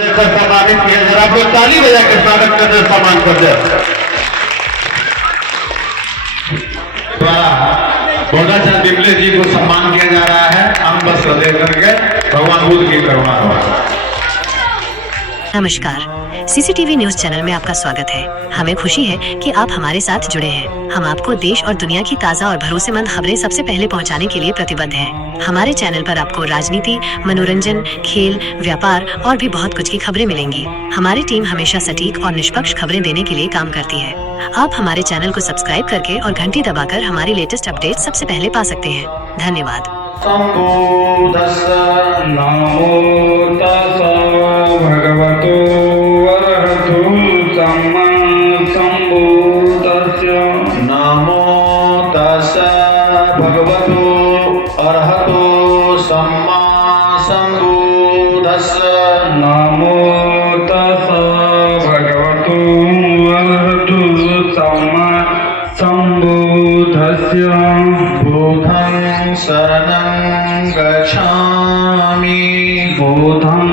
देकर सम्मानित किया जा रहा है। आप लोग ताली बजा के स्वागत कर रहे, सम्मान कर रहे। भोगाचार्य बिमले जी को सम्मान किया जा रहा है अंग वस्त्र देकर के भगवान बुद्ध की करुणा हुआ। नमस्कार, सीसीटीवी न्यूज चैनल में आपका स्वागत है। हमें खुशी है कि आप हमारे साथ जुड़े हैं। हम आपको देश और दुनिया की ताज़ा और भरोसेमंद खबरें सबसे पहले पहुंचाने के लिए प्रतिबद्ध हैं। हमारे चैनल पर आपको राजनीति, मनोरंजन, खेल, व्यापार और भी बहुत कुछ की खबरें मिलेंगी। हमारी टीम हमेशा सटीक और निष्पक्ष खबरें देने के लिए काम करती है। आप हमारे चैनल को सब्सक्राइब करके और घंटी दबाकर हमारी लेटेस्ट अपडेट सबसे पहले पा सकते हैं। धन्यवाद। नमो तस्सै भगवतो अरहतो सम्मा सम्बुद्धस्य। नमो तस्सै भगवतो अरहतो सम्मा सम्बुद्धस्य। नमो तस्सै भगवतो अरहतो सम्मा सम्बुद्धस्य। बुद्धं शरणं गच्छामि। बुद्धं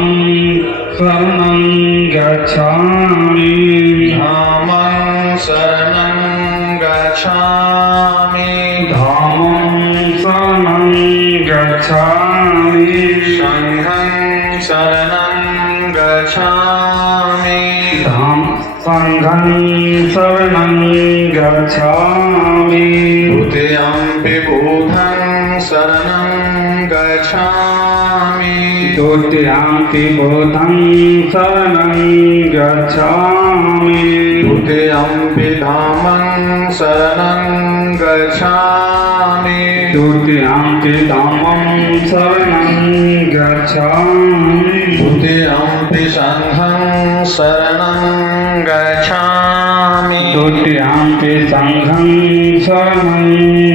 शरणं गच्छामि। धम्मं शरणं गच्छामि। धम्मं शरणं गच्छामि। संघं शरणं गच्छामि। संघं शरणं गच्छामि। द्वितीयंपि बुद्धं शरणं गच्छामि। द्वितीयंपि बुद्धं शरणं गच्छामि। द्वितीयंपि धम्मं शरणं गच्छामि। द्वितीयंपि धम्मं शरणं गच्छामि। द्वितीयंपि संघं शरणं गच्छामि। द्वितीयंपि संघं शरणं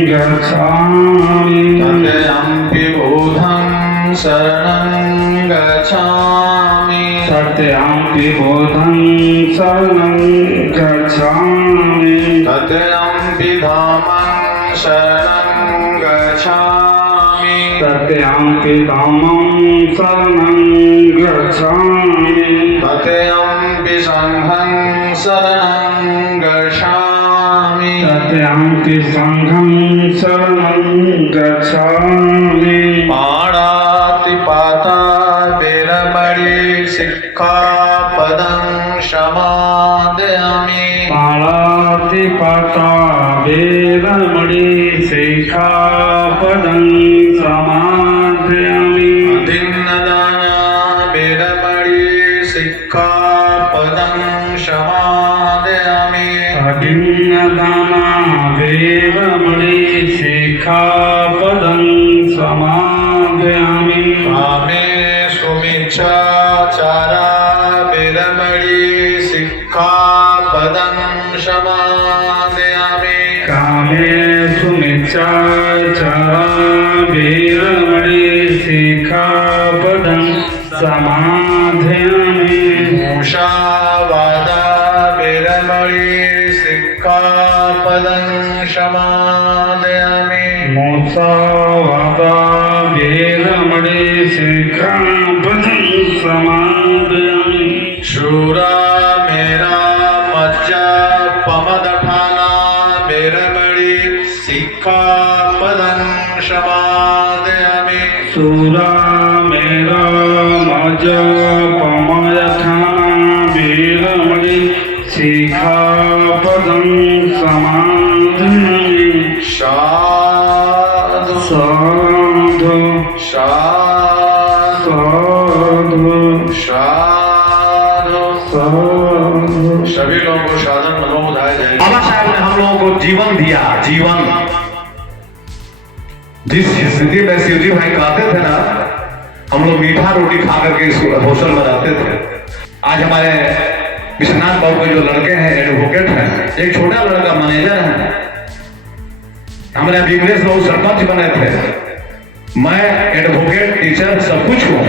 गच्छामि। तृतीयंपि बुद्धं शरणं गच्छामि। तृतीयंपि बुद्धं शरणं गच्छामि। तृतीयंपि धम्मं शरणं गच्छामि। तृतीयंपि धम्मं शरणं गच्छामि। तृतीयंपि संघं शरणं गच्छामि। तृतीयंपि संघं शरणं गच्छामि। पाणातिपाता वेरमणि सिक्खापदं समादयामि। पाणातिपाता वेरमणि सिक्खापदं समादयामि। अदिन्नदाना वेरमणि सिक्खापदं समादयामि। अदिन्नदाना वेरमणि सिक्खापदं समादयामि। कामे सुमिच्छाचारा वेरमणि सिक्खापदं समादयामि। कामेषु मिच्छाचारा वेरमणि सिक्खापदं समादयामि। मूषावादा वेरमणि सिक्खापदं समादयामि। मूषावादा वेरमणि सिक्खापदं समादयामि। शूरा मेरा मज्जा पमदठाना वेरमणि सिक्खापदं समादयामि। सूरा मेरा मज पमयथाना वेरमणि सिक्खापदं समादयामि। साधु साधु साधु साधु साधु। साधु। सभी लोगों को साधन मनोबुधाय जाए। बाबा साहब ने हम लोगों को जीवन दिया, जीवन। जिस स्थिति में शिवजी भाई कहते थे ना, हम लोग मीठा रोटी खा करके इस हौसल में रहते थे। आज हमारे विश्वनाथ बाबू के जो लड़के हैं, एडवोकेट हैं, एक छोटा लड़का मैनेजर है। हमारे विमलेश बाबू सरपंच बने थे। मैं एडवोकेट, टीचर, सब कुछ हूं।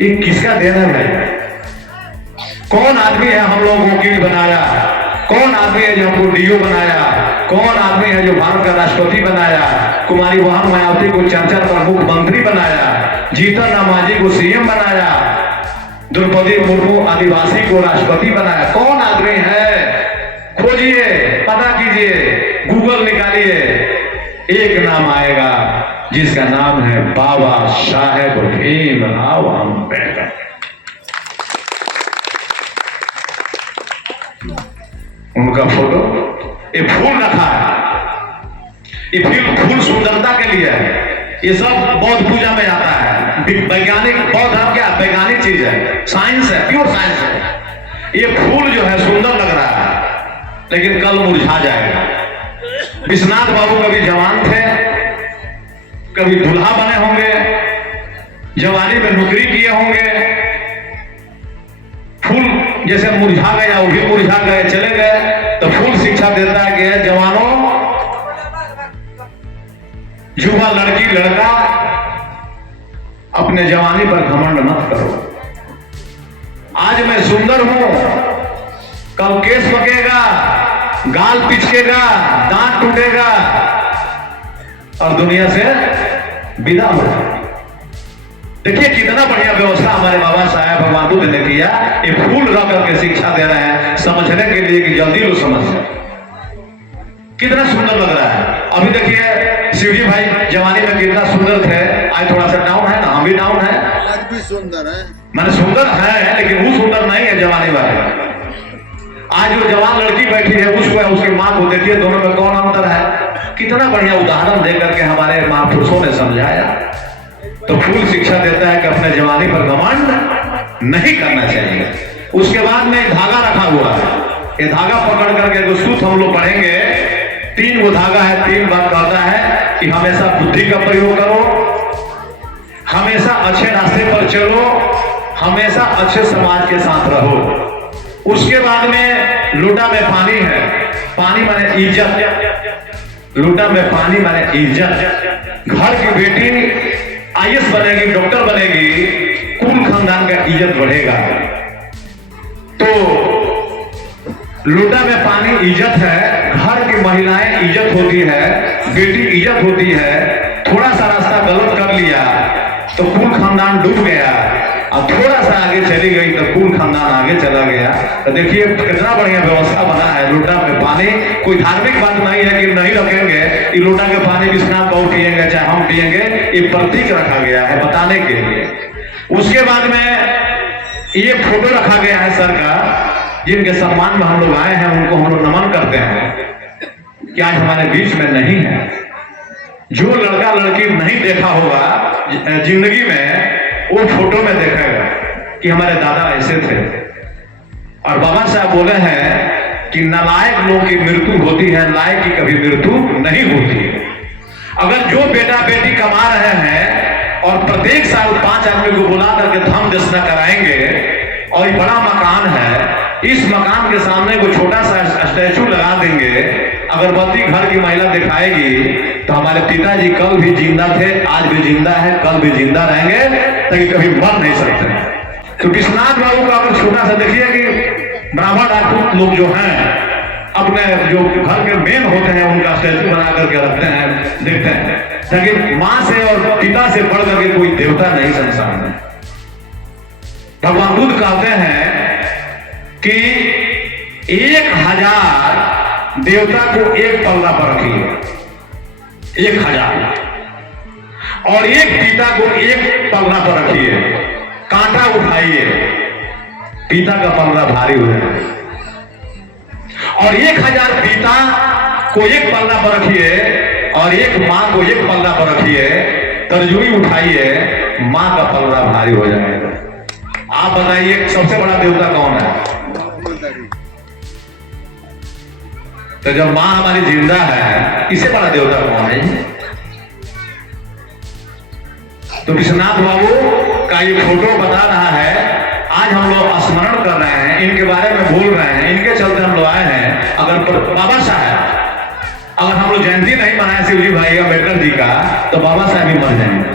ये किसका देन है भाई? कौन आदमी है हम लोग को वकील बनाया? कौन आदमी है जो हमको डीओ बनाया? कौन आदमी है जो भारत का राष्ट्रपति बनाया? कुमारी बहन मायावती को चर्चा का मुख्यमंत्री बनाया? जीतन राम मांझी को सीएम बनाया? द्रौपदी मुर्मू आदिवासी को राष्ट्रपति बनाया। कौन आदमी है? खोजिए, पता कीजिए, गूगल निकालिए, एक नाम आएगा जिसका नाम है बाबा साहेब भीमराव अम्बेडकर। उनका फोटो, ये फूल रखा है, ये फूल सुंदरता के लिए है। ये सब बौद्ध पूजा में आता है। वैज्ञानिक बौद्ध धर्म क्या वैज्ञानिक चीज है, साइंस है, प्योर साइंस है। ये फूल जो है सुंदर लग रहा है, लेकिन कल मुरझा जाएगा। विश्वनाथ बाबू कभी जवान थे, कभी दूल्हा बने होंगे, जवानी में नौकरी किए होंगे। फूल जैसे मुरझा गया, वो भी मुरझा गए, चले गए। तो फूल शिक्षा देता है कि जवानों, युवा लड़की लड़का, अपने जवानी पर घमंड मत करो। आज मैं सुंदर हूं, कल केस पकेगा, गाल पिचकेगा, दांत टूटेगा और दुनिया से विदा हो। देखिए कितना बढ़िया व्यवस्था हमारे बाबा साहेब भगवान बुद्ध ने किया। ये फूल रख करके शिक्षा दे रहे हैं समझने के लिए कि जल्दी लोग समझ जाए। कितना सुंदर लग रहा है। अभी देखिए शिवजी भाई जवानी में कितना सुंदर थे, आज थोड़ा सा डाउन है ना, हम भी डाउन है। आज भी सुंदर है, मैंने सुंदर है, लेकिन वो सुंदर नहीं है जवानी वाले। आज जो जवान लड़की बैठी है उसको, उसकी माँ को देखिए, दोनों में कौन अंतर है। कितना बढ़िया उदाहरण दे करके हमारे महापुरुषों ने समझाया। तो फूल शिक्षा देता है कि अपने जवानी पर घमंड नहीं करना चाहिए। उसके बाद में धागा रखा हुआ है, ये धागा पकड़ करके सूत हम लोग पढ़ेंगे। 3 वो धागा है, 3 बात कहता है कि हमेशा बुद्धि का प्रयोग करो, हमेशा अच्छे रास्ते पर चलो, हमेशा अच्छे समाज के साथ रहो। उसके बाद में लोटा में पानी है, पानी माने इज्जत, लोटा में पानी माने इज्जत। घर की बेटी IAS बनेगी, डॉक्टर बनेगी, कुल खानदान का इज्जत बढ़ेगा। तो लोटा में पानी इज्जत है, घर की महिलाएं इज्जत होती है, बेटी इज्जत होती है। थोड़ा सा रास्ता गलत कर लिया तो कुल खानदान डूब गया, अब थोड़ा सा आगे चली गई तो कुल खानदान आगे चला गया। तो देखिए कितना बढ़िया व्यवस्था बना है। लोटा में पानी, कोई धार्मिक बात नहीं है कि नहीं रखेंगे, ये लोटा के पानी विश्वनाथ बाबू पिएंगे चाहे हम पिएंगे, ये प्रतीक रखा गया है बताने के लिए। उसके बाद में ये फोटो रखा गया है सर का, जिनके सम्मान में हम लोग आए हैं, उनको हम लोग नमन करते हैं कि आज हमारे बीच में नहीं है। जो लड़का लड़की नहीं देखा होगा जिंदगी में, वो फोटो में देखेगा कि हमारे दादा ऐसे थे। और बाबा साहब बोले हैं कि नालायक लोगों की मृत्यु होती है, लायक की कभी मृत्यु नहीं होती। अगर जो बेटा बेटी कमा रहे हैं और प्रत्येक साल 5 आदमी को बुला करके धम दशना कराएंगे, और ये बड़ा मकान है, इस मकान के सामने कोई छोटा सा स्टैचू लगा देंगे, अगरबत्ती घर की महिला दिखाएगी, तो हमारे पिताजी कल भी जिंदा थे, आज भी जिंदा है, कल भी जिंदा रहेंगे, ताकि कभी मर नहीं सकते। तो विश्वनाथ बाबू का अगर छोटा सा देखिए कि ब्राह्मण राजपूत लोग जो हैं अपने जो घर के मेन होते हैं उनका स्टैचू बना करके रखते हैं, देखते हैं, ताकि माँ से और पिता से बढ़ करके कोई देवता नहीं संसार में। भगवान बुद्ध कहते हैं कि 1000 देवता को एक पल्ला पर रखिए, 1000, और एक पिता को एक पल्ला पर रखिए, कांटा उठाइए, पिता का पल्ला भारी हो जाए। और 1000 पिता को एक पल्ला पर रखिए और एक माँ को एक पल्ला पर रखिए, तरजुई उठाइए, माँ का पल्ला भारी हो जाएगा। आप बताइए सबसे बड़ा देवता कौन है? तो जब माँ हमारी जिंदा है, इससे बड़ा देवता कौन है? तो विश्वनाथ बाबू का ये फोटो बता रहा है। आज हम लोग स्मरण कर रहे हैं, इनके बारे में भूल रहे हैं, इनके चलते हम लोग आए हैं। अगर बाबा साहब, अगर हम लोग जयंती नहीं मनाए शिवजी भाई अम्बेडकर जी का, तो बाबा साहब भी मर जाएंगे।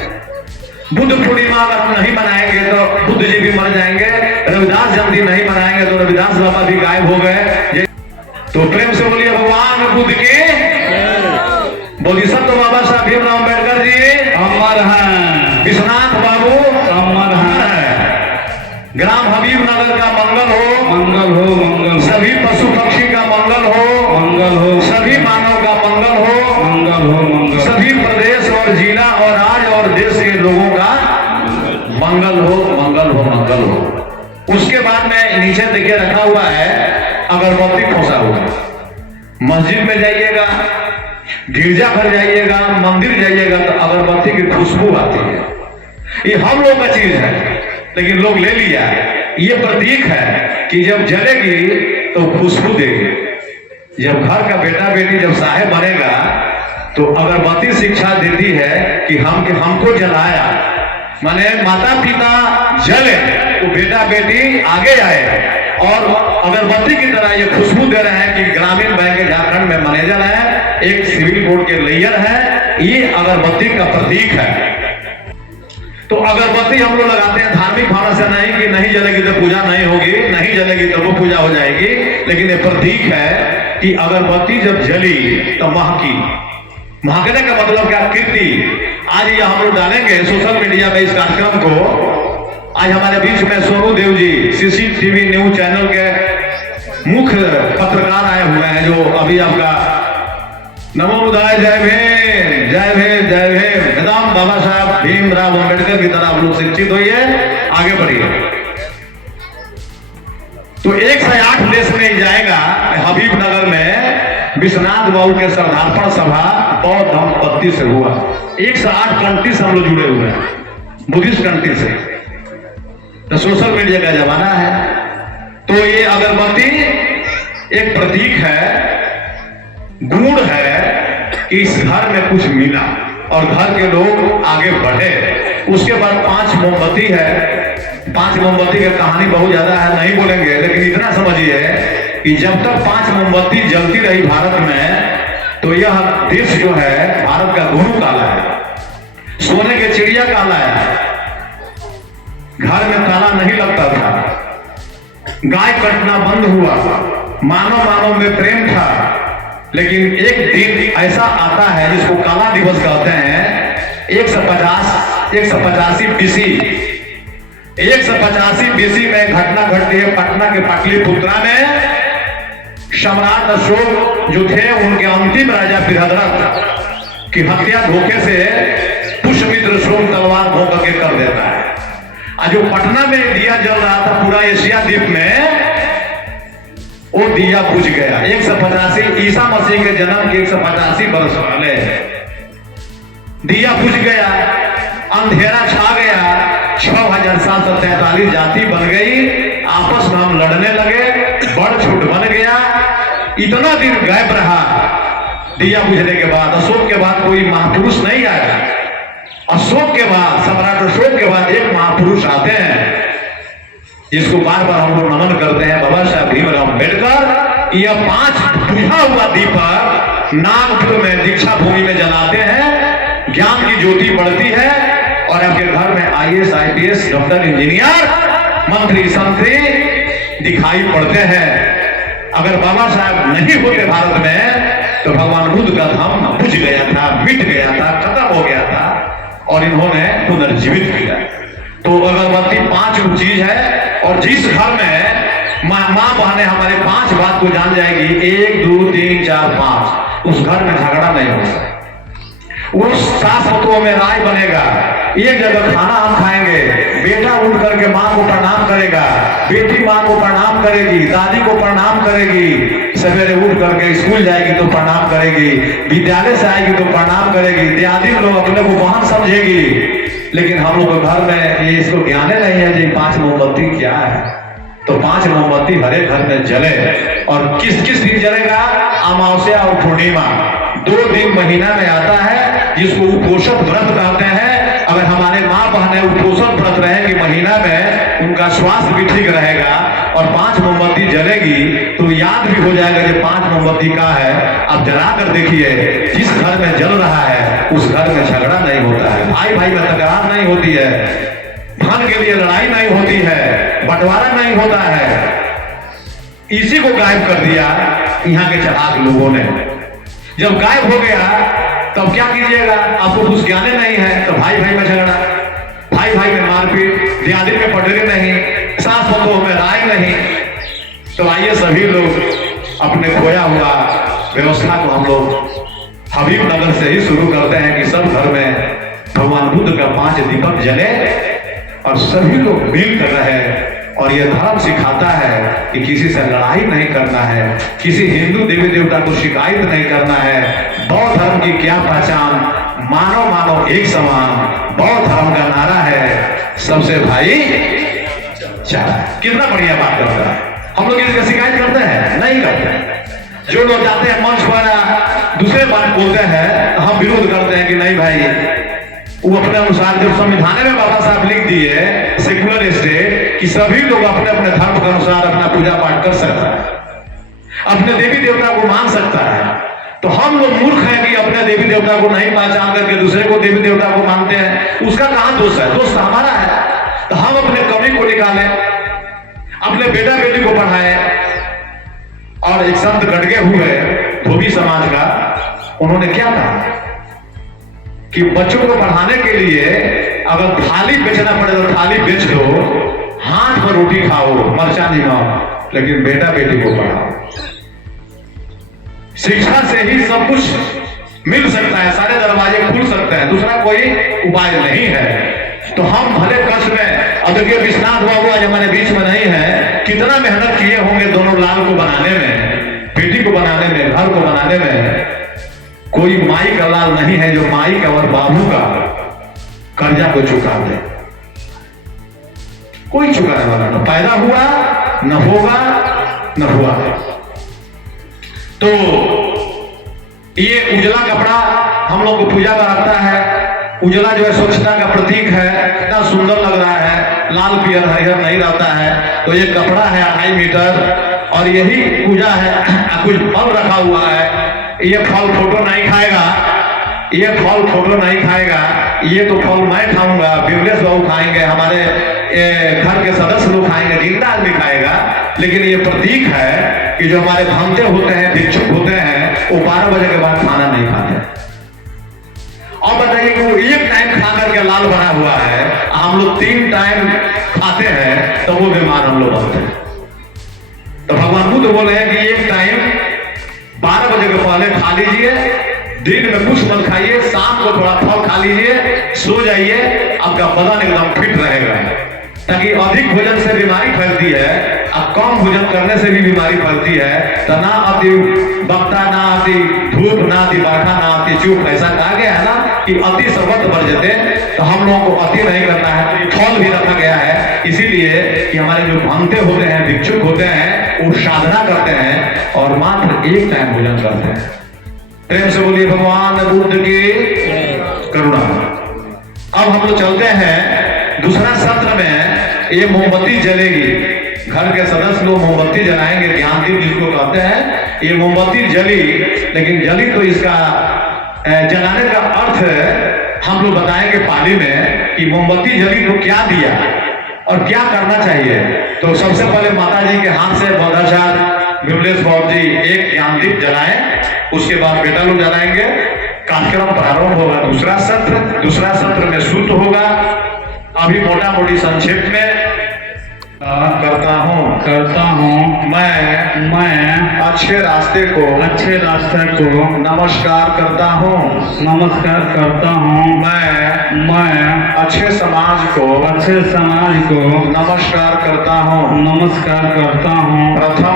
बुद्ध पूर्णिमा अगर हम नहीं मनाएंगे तो बुद्ध जी भी मर जाएंगे। रविदास जयंती नहीं मनाएंगे तो रविदास बाबा भी गायब हो गए। तो प्रेम से बोलिए भगवान बुद्ध की, बोलिए सब। तो बाबा साहब भीमराव अम्बेडकर जी अमर हैं, विश्वनाथ बाबू अमर हैं। ग्राम हबीब नगर का मंगल हो, मंगल हो, मंगल सभी पशु पक्षी का मंगल हो, मंगल हो, सभी मानव का मंगल हो, मंगल हो, मंगल सभी प्रदेश और जिला और राज्य और देश के लोगों का मंगल हो, मंगल हो, मंगल हो। उसके बाद में नीचे देखिए रखा हुआ है अगरबत्ती खोसा हुआ। मस्जिद में जाइएगा, गिरजा घर जाइएगा, मंदिर जाइएगा तो अगरबत्ती की खुशबू आती है। ये हम लोग का चीज है, लेकिन लोग ले लिया। ये प्रतीक है कि जब जलेगी तो खुशबू देगी। जब घर का बेटा बेटी जब साहेब बनेगा तो अगरबत्ती शिक्षा देती है कि हमको जलाया, माने माता पिता जले तो बेटा बेटी आगे आए। और अगरबत्ती की तरह ये खुशबू दे रहे हैं कि ग्रामीण बैंक झारखंड में मैनेजर है, एक सिविल कोड के लेयर है, ये अगरबत्ती का प्रतीक है। तो अगरबत्ती हम लोग लगाते हैं धार्मिक भावना से, नहीं कि नहीं जलेगी तो पूजा नहीं होगी, नहीं जलेगी तो वो पूजा हो जाएगी, लेकिन ये प्रतीक है कि अगरबत्ती जब जली तो महकी। महकने का मतलब क्या? कीर्ति। आज ये हम लोग डालेंगे सोशल मीडिया में इस कार्यक्रम को। आज हमारे बीच में Sonu Dev ji CCTV news channel के मुख्य पत्रकार आए हुए हैं, जो अभी आपका नमो बुद्धाय, जय भीम, जय भीम, जय भीम। एकदम बाबा साहब भीमराव अम्बेडकर की तरह आप लोग शिक्षित होइए, आगे बढ़िए। तो 108 देश में जाएगा। हबीब नगर में विश्वनाथ बाबू के श्रद्धार्पण सभा बौद्ध दंपत्ति से हुआ। 108 कंट्री से हम लोग जुड़े हुए हैं, बुद्धिस्ट कंट्री से। तो सोशल मीडिया का जमाना है। तो ये अगरबत्ती एक प्रतीक है, गुण है कि इस घर में कुछ मिला और घर के लोग आगे बढ़े। उसके बाद 5 मोमबत्ती है। 5 मोमबत्ती की कहानी बहुत ज्यादा है, नहीं बोलेंगे, लेकिन इतना समझिए कि जब तक 5 मोमबत्ती जलती रही भारत में, तो यह देश जो है भारत का गुरु काला है, सोने के चिड़िया काला है। घर में ताला नहीं लगता था, गाय कटना बंद हुआ, मानव में प्रेम था। लेकिन एक दिन ऐसा आता है जिसको काला दिवस कहते हैं। 185 BC, 185 BC में घटना घटती है पटना के पाटलिपुत्रा में। सम्राट अशोक जो थे, उनके अंतिम राजा बृहद्रथ की हत्या धोखे से पुष्यमित्र अशोक तलवार भोंक करके कर देता है। आज जो पटना में दिया जल रहा था पूरा एशिया द्वीप में, वो दिया बुझ गया। 185 ईसा मसीह के जन्म के 185 वर्ष पहले दिया बुझ गया, अंधेरा छा गया। 6743 जाति बन गई, आपस में हम लड़ने लगे, बड़ छूट बन गया। इतना दिन गायब रहा दिया बुझने के बाद। अशोक के बाद कोई महापुरुष नहीं आया। अशोक के बाद, सम्राट अशोक के बाद एक महापुरुष आते हैं, जिसको बार बार हम लोग नमन करते हैं, बाबा साहब भीमराव अम्बेडकर। यह 5 बुझा हुआ दीपक नागपुर में दीक्षा भूमि में जलाते हैं, ज्ञान की ज्योति बढ़ती है और आपके घर में IAS IPS डॉक्टर इंजीनियर मंत्री संतरी दिखाई पड़ते हैं। अगर बाबा साहब नहीं होते भारत में तो भगवान बुद्ध का धाम बुझ गया था, मिट गया था, खत्म हो गया था, और इन्होंने पुनर्जीवित किया। तो अगरबत्ती 5 चीज है। और जिस घर में माँ बहने हमारे 5 बात को जान जाएगी, 1 2 3 4 5, उस घर में झगड़ा नहीं होगा। उस सास बहू में राय बनेगा। एक जगह खाना हम खाएंगे, बेटा उठ करके माँ को प्रणाम करेगा, बेटी माँ को प्रणाम करेगी, दादी को प्रणाम करेगी, सवेरे उठ करके स्कूल जाएगी तो प्रणाम करेगी, विद्यालय से आएगी तो प्रणाम करेगी, दादी लोग अपने को बहन समझेगी। लेकिन हम लोग के घर में ये इसको ज्ञान नहीं है कि 5 मोमबत्ती क्या है। तो 5 मोमबत्ती हर एक घर में जले। और किस किस दिन जलेगा? अमावस्या और पूर्णिमा, 2 दिन महीना में आता है, जिसको उपोषण व्रत कहते हैं। अगर हमारे माँ बहने उपोषण व्रत रहेंगी महीना में, उनका स्वास्थ्य भी ठीक रहेगा। और 5 मोमबत्ती जलेगी तो याद भी हो जाएगा कि 5 मोमबत्ती का है। अब जला कर देखिए, जिस घर में जल रहा है उस घर में झगड़ा नहीं होता है, भाई भाई में तकरार नहीं होती है, धन के लिए लड़ाई नहीं होती है, बंटवारा नहीं होता है। इसी को गायब कर दिया यहाँ के चालाक लोगों ने। जब गायब हो गया तब क्या कीजिएगा? आपको कुछ ज्ञान नहीं है तो भाई भाई में झगड़ा, भाई भाई में मारपीट, दियादी में पटरी नहीं, नहीं। तो आइए सभी लोग अपने खोया हुआ व्यवस्था को हम लोग हबीबनगर से ही शुरू करते हैं कि सब घर में भगवान बुद्ध का 5 दीपक जले और सभी लोग मिल कर रहे। और यह धर्म सिखाता है कि किसी से लड़ाई नहीं करना है, किसी हिंदू देवी देवता को शिकायत नहीं करना है। बौद्ध धर्म की क्या पहचान, मानो मानो एक समान। बौद्ध धर्म का नारा है सबसे भाई चारा। कितना बढ़िया बात करता है। हम लोग इसका शिकायत करते हैं? नहीं करते। जो लोग जाते हैं मंच पर दूसरे बात बोलते हैं, हम विरोध करते हैं कि नहीं भाई, वो अपने अनुसार जब संविधान में बाबा साहब लिख दिए सेक्युलर स्टेट कि सभी लोग अपने अपने धर्म के अनुसार अपना पूजा पाठ कर सकता है, अपने देवी देवता को मान सकता है, तो हम लोग मूर्ख हैं कि अपने देवी देवता को नहीं पहचान करके दूसरे को देवी देवता को मानते हैं। उसका कहां दोष है? दोष हमारा है। तो हम अपने कमी को निकालें, अपने बेटा बेटी को पढ़ाएं। और एक संत गड़गे हुए धोबी समाज का, उन्होंने क्या कहा कि बच्चों को पढ़ाने के लिए अगर थाली बेचना पड़े तो थाली बेच दो, हाथ पर रोटी खाओ, मरचा नहीं खाओ, लेकिन बेटा बेटी को पढ़ाओ। शिक्षा से ही सब कुछ मिल सकता है, सारे दरवाजे खुल सकते हैं, दूसरा कोई उपाय नहीं है। तो हम भले कष्ट में, अब देखिए विश्वनाथ बाबू आज हमारे बीच में नहीं है, कितना मेहनत किए होंगे दोनों लाल को बनाने में, बेटी को बनाने में, घर को बनाने में। कोई माई का लाल नहीं है जो माई का और बाबू का कर्जा को चुका दे। कोई चुकाने वाला न पैदा हुआ, न होगा, न हुआ। तो ये उजला कपड़ा हम लोग को पूजा में रखता है। उजला जो है स्वच्छता का प्रतीक है, कितना सुंदर लग रहा है, लाल पियर हरिहर नहीं रहता है। तो ये कपड़ा है 2.5 मीटर और यही पूजा है। कुछ फल रखा हुआ है, ये फल फोटो नहीं खाएगा, ये फल फोटो नहीं खाएगा, ये तो फल मैं खाऊंगा, बिमलेश बाबू खाएंगे, हमारे घर के सदस्य लोग खाएंगे, जिंदा आदमी खाएगा। लेकिन ये प्रतीक है कि जो हमारे भंते होते हैं, भिक्षुक होते हैं, वो 12 बजे के बाद खाना नहीं खाते। और बताइए कि वो एक टाइम खा करके लाल बना हुआ है, हम लोग 3 टाइम खाते हैं, तो वो बीमार हम लोग होते हैं। तो भगवान बुद्ध बोले हैं कि एक टाइम 12 बजे के पहले खा लीजिए, दिन में कुछ मत खाइए, शाम को थोड़ा फल खा लीजिए, सो जाइए, आपका बदन एकदम फिट रहेगा। ताकि अधिक भोजन से बीमारी फैलती है, अब कम भोजन करने से भी बीमारी फैलती है। तो ना अति बक्ता, ना अति धूप, ना अति बरखा, ना अति चूप, ऐसा कहा गया है ना कि अति सर्वत्र वर्जते। तो हम लोगों को अति नहीं करना है। फल भी रखा गया है इसीलिए कि हमारे जो भंते होते हैं, भिक्षुक होते हैं, वो साधना करते हैं और मात्र एक टाइम भोजन करते हैं। प्रेम से बोलिए भगवान बुद्ध की करुणा। अब हम लोग चलते हैं दूसरा सत्र में। ये मोमबत्ती जलेगी, घर के सदस्य लोग मोमबत्ती जलाएंगे, ज्ञान दीप जिसको कहते हैं। ये मोमबत्ती जली, लेकिन जली तो इसका जलाने का अर्थ हम लोग बताएंगे पाली में कि मोमबत्ती जली तो क्या दिया और क्या करना चाहिए। तो सबसे पहले माता जी के हाथ से बौद्धाचार्य विमलेश बाबू जी एक ज्ञान दीप जलाएं, उसके बाद बेटा लोग जलाएंगे। कार्यक्रम प्रारंभ होगा दूसरा सत्र में सूत्र होगा। अभी मोटा मोटी संक्षेप में करता हूँ मैं अच्छे रास्ते को नमस्कार करता हूँ। मैं अच्छे समाज को नमस्कार करता हूँ। प्रथम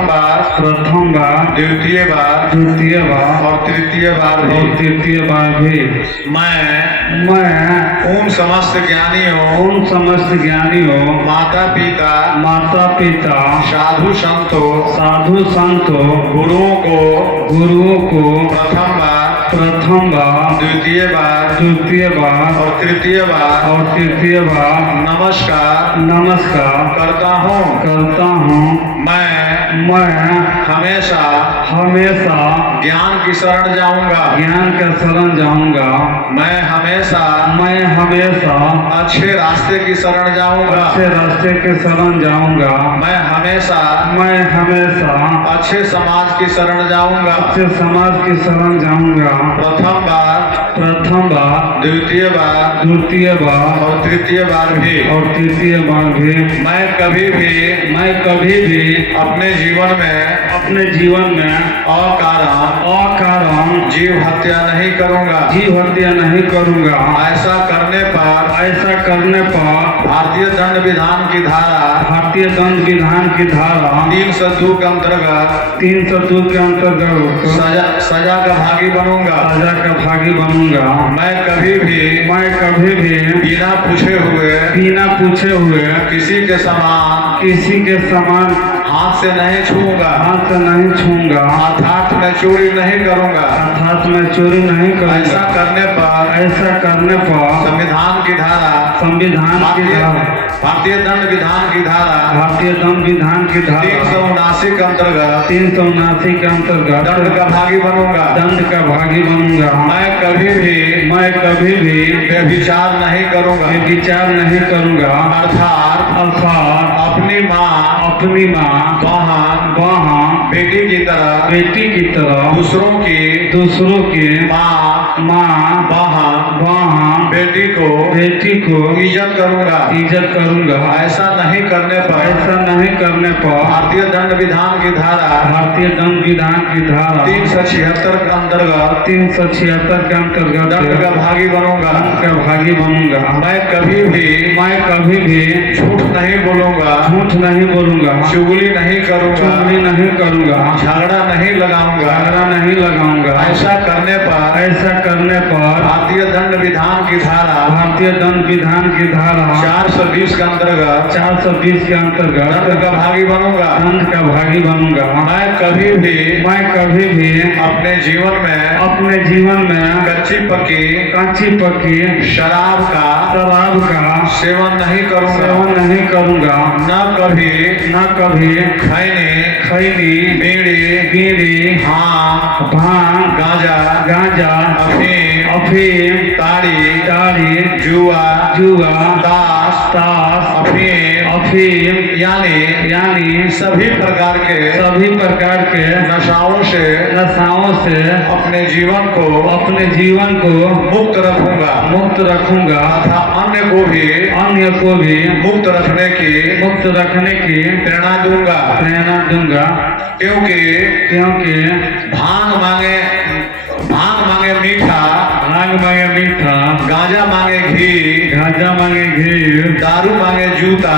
बार, द्वितीय बार और तृतीय बार भी मैं उन समस्त ज्ञानियों माता पिता साधु संतों गुरुओं को प्रथम बार, द्वितीय बार और तृतीय बार नमस्कार करता हूँ। मैं हमेशा ज्ञान की शरण जाऊंगा। मैं हमेशा अच्छे रास्ते की शरण जाऊंगा। मैं हमेशा अच्छे समाज की शरण जाऊंगा। प्रथम बार, प्रथम बार, द्वितीय बार द्वितीय बार और तृतीय बार भी और तृतीय बार भी मैं कभी भी अपने जीवन में अकारण जीव हत्या नहीं करूंगा। हत्या नहीं करूंगा। ऐसा करने पर भारतीय दंड विधान की धारा 302 के अंतर्गत सजा का भागी बनूंगा। मैं कभी भी बिना पूछे हुए किसी के समान हाथ से नहीं छूऊंगा। अर्थात मैं चोरी नहीं करूंगा। ऐसा करने पर संविधान की धारा भारतीय दंड विधान की धारा 379 के अंतर्गत दंड का भागी बनूंगा। मैं कभी भी व्यभिचार नहीं करूंगा। अर्थात अपनी माँ बहन बेटी की तरह दूसरों की माँ बहन बेटी को इज्जत करूंगा। ऐसा नहीं करने पर भारतीय दंड विधान की धारा 376 के अंतर्गत दंड का भागी बनूंगा। मैं कभी भी झूठ नहीं बोलूंगा। चुगली नहीं करूंगा। झगड़ा नहीं लगाऊंगा। ऐसा करने पर भारतीय दंड विधान की धारा 420 के अंतर्गत दंड का भागी बनूंगा। मैं कभी भी अपने जीवन में कच्ची पक्की शराब का सेवन नहीं करूंगा। न कभी खैनी बीड़ी भांग गांजा अफीम ताड़ी जुआ ताश अफीम यानी सभी प्रकार के नशाओं से अपने जीवन को मुक्त रखूंगा तथा अन्य को भी मुक्त रखने की प्रेरणा दूंगा। क्योंकि भांग मांगे मीठा गांजा मांगे घी दारू मांगे जूता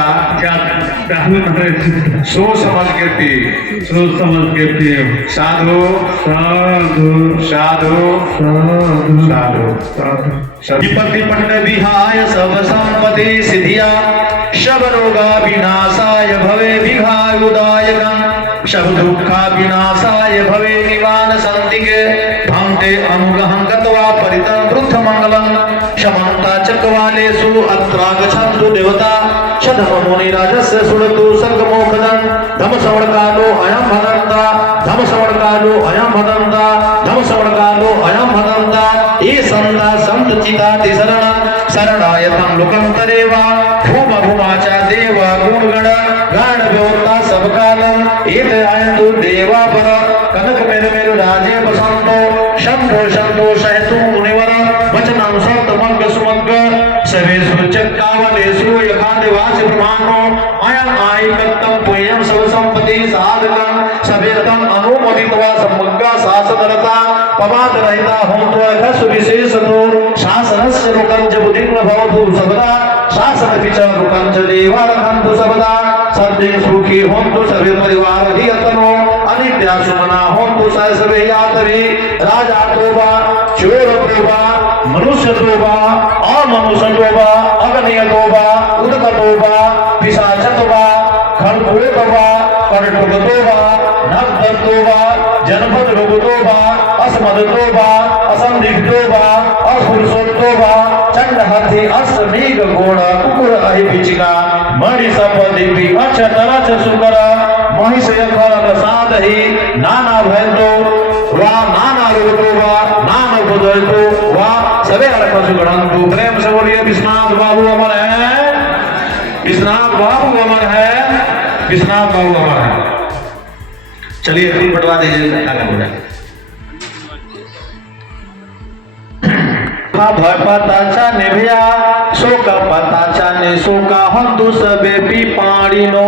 सोच समझ के पी। साधु विपत्ति पट विहाय सब संपत्ति सिद्धिया शब रोगा विनाशाय भवे विघायुदायकं शब दुःखा विनाशाय भवे निवान संतिके भंते अनुगहं गत्वा परितं वृद्ध मंगलं शमन्ता चक्रवालेषु अत्रागच्छन्तु देवता शतम मुनि राजस्य सुरतु सर्गमोखदं धम श्रवण कालो अयं भदन्ता ये संता संत चिताति शरणायतं लोकंतरेवा भूमा च देवा गुणगण गाण व्योता सब कालम एत आयन्तु देवा पर कनक मेरु राजे बसंतो शंभो सहतु मुनिवर वचनं सप्तमग्ग सुमग्ग सवेषु चक्कावलेषु यखादिवासि ब्रह्माणो अयं आयिकत्तं पुण्यं सब संपत्ति साधकं सवेतं अनुमोदित्वा समग्गा शासनरता पवाद रहिता होतो अघस विशेषतो शासनस्य रुकं च बुद्धिं भवतु सबदा शासन विचार रुकं च देवा रखन्तु सबदा सद्दिन सुखी होन्तु सवे परिवार धियतनो अनित्या सुमना होन्तु सवे यातरि राजा तोबा चोर तोबा मनुष्य तोबा अमनुष्य तोबा अगनिय तोबा उदक तोबा पिशाच तोबा खलकुल तोबा कर्टुक तोबा नक्दर तोबा जनपद रोग तोबा असमद तोबा असंदिग्ध तोबा असुरसोत तोबा चंड हाथी अष्टमेघ घोड़ा कुकुर अहिपिचिका मणि संपदिपि अक्षतरच सुकर महिष यखरक साधहि नाना भयतो वा नाना रोगतो वा नाना बुधतो वा सवे अरख सुगणंतु। प्रेम से बोलिए विश्वनाथ बाबू अमर है, विश्वनाथ बाबू अमर है, विश्वनाथ बाबू अमर है। चलिए फिर बटवा दीजिए। दुखा भय पताचा निभया शोक पताचा ने शोका हंतु सबे पिपाणिनो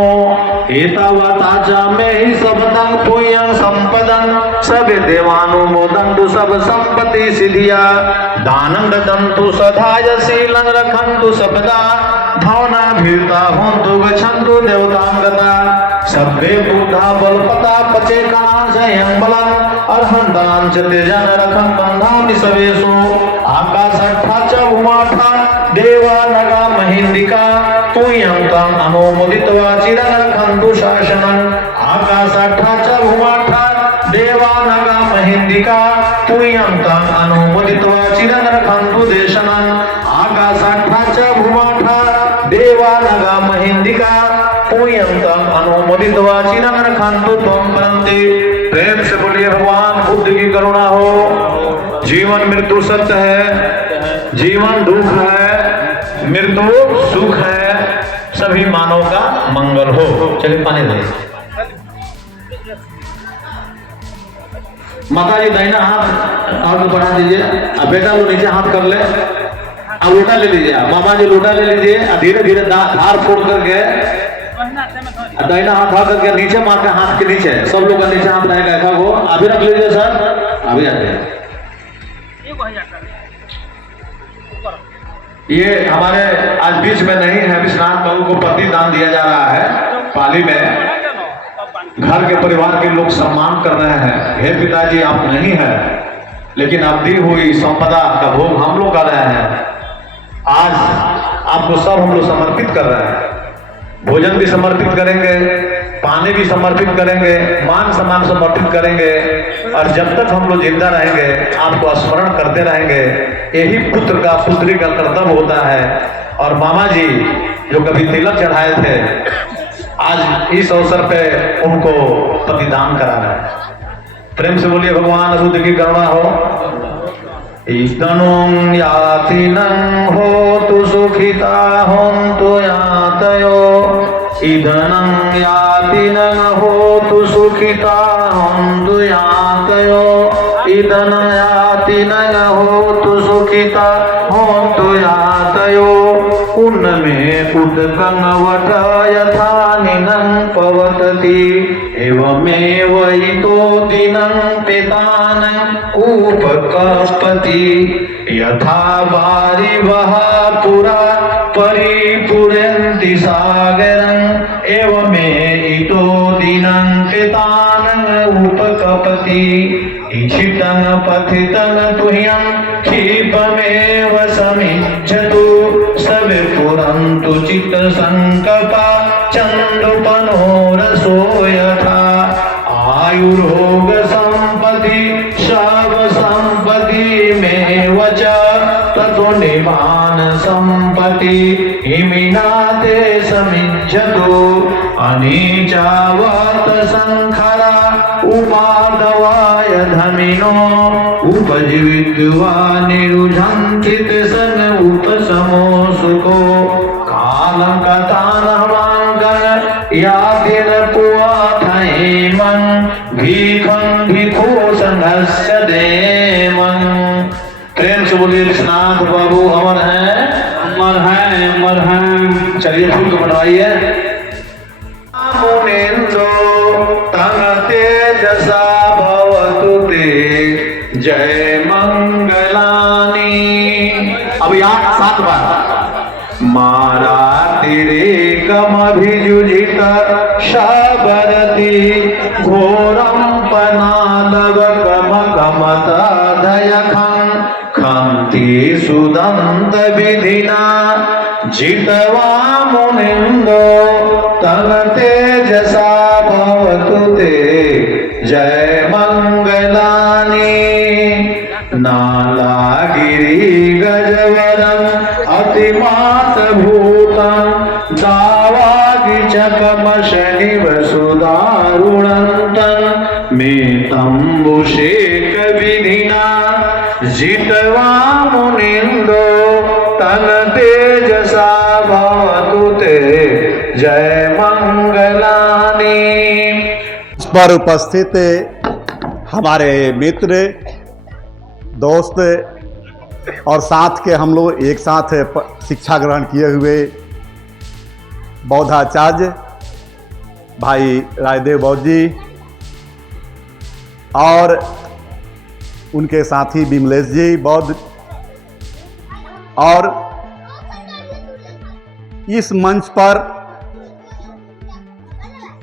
एतावताचा में ही सबदं पुयं संपदं सबे देवानुमोदन्तु सब संपत्ति सिद्धिया दानं ददन्तु सदाय शीलं रखन्तु सबदा भावना भीरता होन्तु गच्छन्तु देवतां गता सभ्ये बुद्धा बलपता पचे कांशयं बलं अर्हन्तां च तेजन रखन्तं धामि सवेषु आकाशट्ठा च उमाठा देवा नगा महिन्दिका तुयं तं अनुमोदित्वा चिरं रखन्तु शासनं आकाशट्ठा च उमाठा देवा नगा महिन्दिका तुयं तं अनुमोदित्वा चिरं रखन्तु देशनं आकाशट्ठा च उमाठा देवा नगा महिन्दिका पूयंतम अनुमोदित्वा चिरं रखन्तु त्वं परन्ति। प्रेम से बोलिए भगवान बुद्ध की करुणा हो। जीवन मृत्यु सत्य है, जीवन दुख है, मृत्यु सुख है, सभी मानव का मंगल हो। चलिए पानी दे। माता जी दाहिना हाथ और बढ़ा दीजिए, अब बेटा लोग नीचे हाथ कर ले, अब लोटा ले लीजिए, मामा जी लोटा ले लीजिए, धीरे धीरे धार फोड़ करके दाहिना हाथ आ करके नीचे मार के हाथ के नीचे सब लोग का नीचे हाथ रहेगा ऐसा को अभी रख लीजिए सर, अभी आते हैं। ये हमारे आज बीच में नहीं है, विश्वनाथ बाबू को पति दान दिया जा रहा है। पाली में घर के परिवार के लोग सम्मान कर रहे हैं, हे पिताजी आप नहीं है लेकिन आप दी हुई संपदा का भोग हम लोग कर रहे हैं। आज आपको सब हम लोग समर्पित कर रहे हैं, भोजन भी समर्पित करेंगे, पानी भी समर्पित करेंगे, मान सम्मान समर्पित करेंगे और जब तक हम लोग जिंदा रहेंगे आपको स्मरण करते रहेंगे। यही पुत्र का पुत्री का कर्तव्य होता है। और मामा जी जो कभी तिलक चढ़ाए थे आज इस अवसर पे उनको प्रतिदान करा रहे हैं। प्रेम से बोलिए भगवान बुद्ध की करुणा हो। इदनुं यातिनं होतु सुखिता होन्तु यातयो इदनं यातिनं होतु सुखिता होन्तु यातयो इदनं यातिनं होतु सुखिता होन्तु यातयो उन्नमे उदकं वठ यथा निनं पवतति एवमेव इतो दिनं पितानं उपकपति यथा वारिवः पुरा परिपूरन्ति सागरं एवमेतो दिनं पितानं उपकपति इच्छितं पथितं तुह्यं क्षिपमेव समिच्छतु सविपुरन्तु चित्तसङ्कपा चन्दुपनोरसो यथा आयुर्भोग सम्पदि शव सम्पदि मेव च ततो निवान सम्पदि हिमिनाते समिज्जतु अनीचावत संखरा उपादवाय धमिनो उपजीवित्वा निरुझन्ति सन उपसमो सुखो कालं कथानहमांगन यातिन पुआथैमं भीखं भिखो संघस्य देमं। प्रेम से बोलिए विश्वनाथ बाबू अमर हैं, अमर हैं, अमर हैं। चलिए फूल को बढ़वाइए। मुनिंद्रो तन तेजसा भवतु ते जय मंगलानी। अब यहाँ 7 बार मारा तिरेकमभिजुजित शबरति घोरं पनालवकमकमतधयखं खन्ति सुदन्त विधिना जितवा मुनिन्दो तन तेजसा भवतु ते जय मंगलानि। नालागिरि गजवरं अतिमात भूतं दावागि चकमशनिव सुदारुणन्तं मेतम्बुशेख विधिना जितवा मुनिन्दो तन तेजसा भवतु ते जय मंगलानि। इस पर उपस्थित हमारे मित्र दोस्त और साथ के हम लोग एक साथ शिक्षा ग्रहण किए हुए बौद्धाचार्य भाई रायदेव बौद्ध जी और उनके साथी विमलेश जी बौद्ध, और इस मंच पर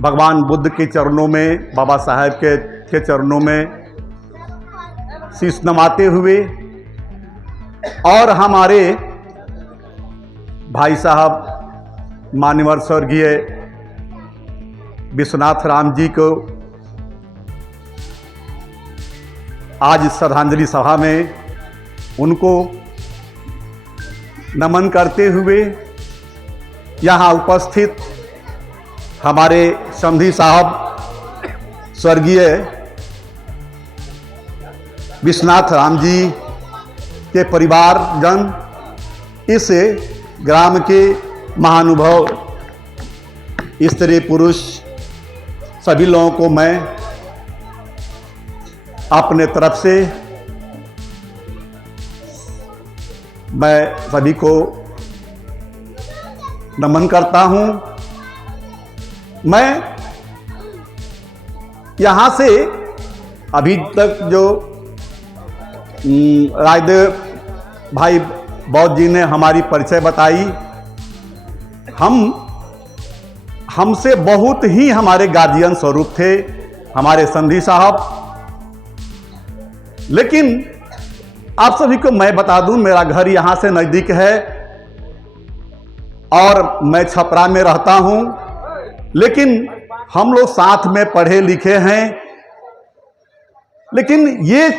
भगवान बुद्ध के चरणों में, बाबा साहेब के चरणों में शीश नवाते हुए, और हमारे भाई साहब मान्यवर स्वर्गीय विश्वनाथ राम जी को आज श्रद्धांजलि सभा में उनको नमन करते हुए यहाँ उपस्थित हमारे समधी साहब स्वर्गीय विश्वनाथ राम जी के परिवारजन, इस ग्राम के महानुभाव स्त्री पुरुष सभी लोगों को मैं अपने तरफ से सभी को नमन करता हूं। मैं यहाँ से अभी तक जो रायदेव भाई बौद्ध जी ने हमारी परिचय बताई, हमसे बहुत ही हमारे गार्जियन स्वरूप थे हमारे संधी साहब। लेकिन आप सभी को मैं बता दूं, मेरा घर यहाँ से नज़दीक है और मैं छपरा में रहता हूँ, लेकिन हम लोग साथ में पढ़े लिखे हैं। लेकिन ये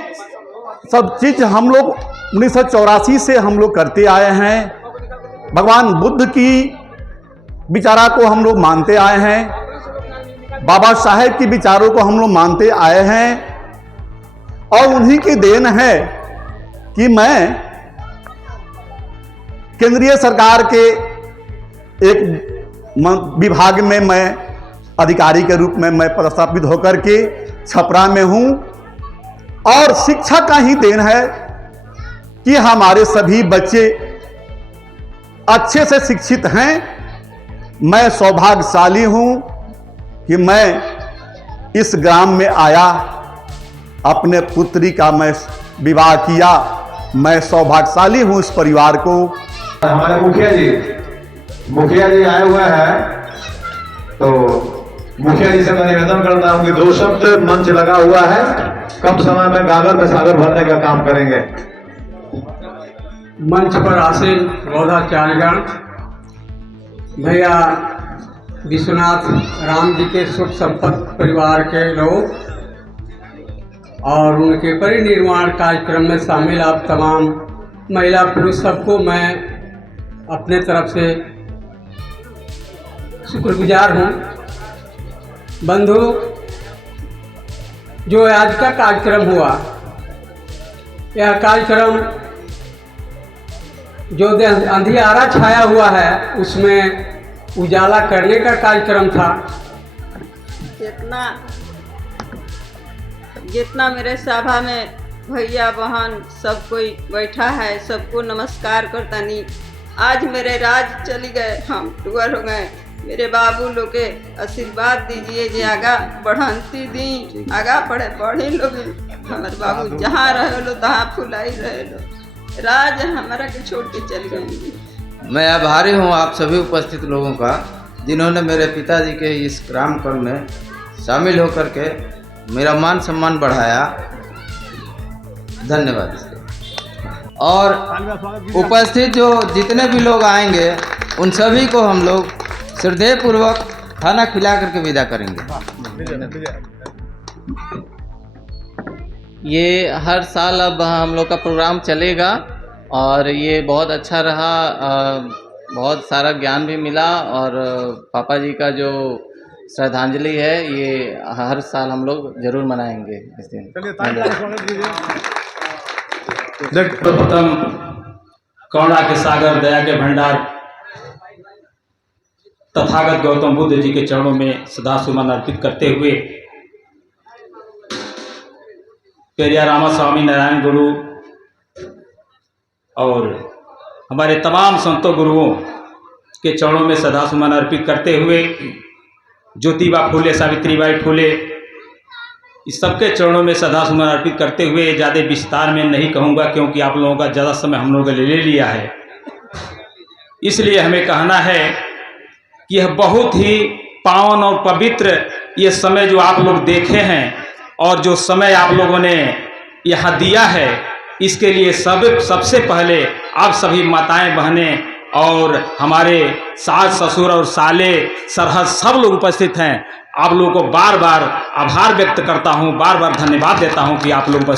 सब चीज़ हम लोग 1984 से हम लोग करते आए हैं। भगवान बुद्ध की विचारा को हम लोग मानते आए हैं, बाबा साहेब की विचारों को हम लोग मानते आए हैं, और उन्हीं की देन है कि मैं केंद्रीय सरकार के एक विभाग में मैं अधिकारी के रूप में मैं पदस्थापित होकर के छपरा में हूं। और शिक्षा का ही देन है कि हमारे सभी बच्चे अच्छे से शिक्षित हैं। मैं सौभाग्यशाली हूं कि मैं इस ग्राम में आया, अपने पुत्री का मैं विवाह किया। मैं सौभाग्यशाली हूं इस परिवार को। हमारे मुखिया जी आए हुए हैं, तो मुखिया जी से मैं निवेदन करता हूं कि 2 शब्द मंच लगा हुआ है, कम समय में गागर में सागर भरने का काम करेंगे। मंच पर आसीन बौद्धाचार्यगण, भैया विश्वनाथ राम जी के सुख संपन्न परिवार के लोग और उनके परिनिर्वाण कार्यक्रम में शामिल आप तमाम महिला पुरुष सबको मैं अपने तरफ से शुक्रगुजार हूँ। बंधु, जो आज का कार्यक्रम हुआ, यह कार्यक्रम जो अंधियारा छाया हुआ है उसमें उजाला करने का कार्यक्रम था। जितना मेरे सभा में भैया बहन सब कोई बैठा है, सबको नमस्कार करता नहीं। आज मेरे राज चली गए, हम टूअर हो गए। मेरे बाबू लोग के आशीर्वाद दीजिए जे आगा बढ़ंती दी, आगा पढ़े लोग। हमारे बाबू जहाँ रहे लो तहाँ फुलाई रहे लो, राज हमारा के छोड़ के चल गए। मैं आभारी हूँ आप सभी उपस्थित लोगों का, जिन्होंने मेरे पिताजी के इस कार्यक्रम में शामिल होकर के मेरा मान सम्मान बढ़ाया। धन्यवाद। और उपस्थित जो जितने भी लोग आएंगे उन सभी को हम लोग श्रद्धेयपूर्वक खाना खिला करके विदा करेंगे। ये हर साल अब हम लोग का प्रोग्राम चलेगा और ये बहुत अच्छा रहा। बहुत सारा ज्ञान भी मिला और पापा जी का जो श्रद्धांजलि है ये हर साल हम लोग जरूर मनाएंगे इस दिन। प्रथम करुणा के सागर, दया के भंडार तथागत गौतम बुद्ध जी के चरणों में सदा सुमन अर्पित करते हुए पेरिया रामा स्वामी नारायण गुरु और हमारे तमाम संतों गुरुओं के चरणों में सदा सुमन अर्पित करते हुए ज्योतिबा फूले, सावित्रीबाई फूले, इस सबके चरणों में सदा सुमन अर्पित करते हुए ज़्यादा विस्तार में नहीं कहूँगा, क्योंकि आप लोगों का ज़्यादा समय हम लोगों ने ले लिया है। इसलिए हमें कहना है कि यह बहुत ही पावन और पवित्र ये समय जो आप लोग देखे हैं और जो समय आप लोगों ने यहाँ दिया है, इसके लिए सबसे पहले आप सभी माताएं, बहनें और हमारे सास ससुर और साले सरहद सब लोग उपस्थित हैं। आप लोगों को बार बार आभार व्यक्त करता हूँ, बार बार धन्यवाद देता हूँ कि आप लोग उपस्थित